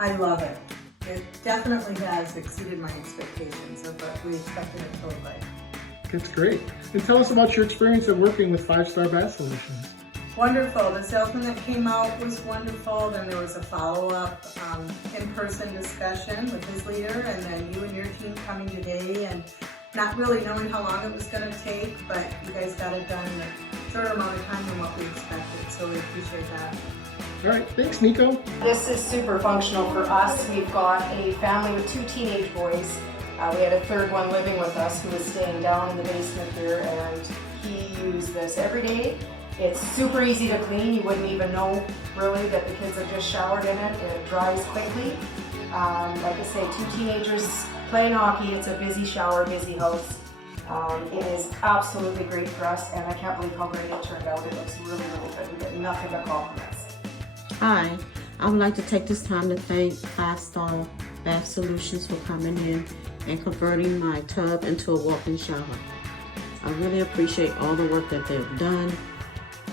I love it. It definitely has exceeded my expectations of what we expected it to look like. That's great. And tell us about your experience of working with 5-Star Bath Solutions. Wonderful. The salesman that came out was wonderful. Then there was a follow-up in-person discussion with his leader, and then you and your team coming today and not really knowing how long it was going to take, but you guys got it done in a shorter amount of time than what we expected, so we appreciate that. All right, thanks, Nico. This is super functional for us. We've got a family with 2 teenage boys. We had a third one living with us who was staying down in the basement here, and he used this every day. It's super easy to clean. You wouldn't even know really that the kids have just showered in it. It dries quickly. Like I say, 2 teenagers playing hockey. It's a busy shower, busy house. It is absolutely great for us, and I can't believe how great it turned out. It looks really, really good. We get nothing but compliments. Hi, I would like to take this time to thank 5-Star Bath Solutions for coming in and converting my tub into a walk-in shower. I really appreciate all the work that they've done,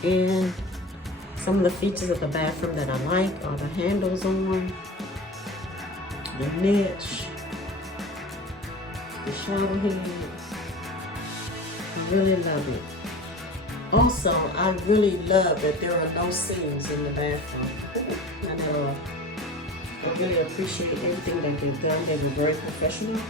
and some of the features of the bathroom that I like are the handles on, the niche, the shower head. I really love it. Also, I really love that there are no seams in the bathroom. Not at all. I really appreciate everything that they've done. They were very professional.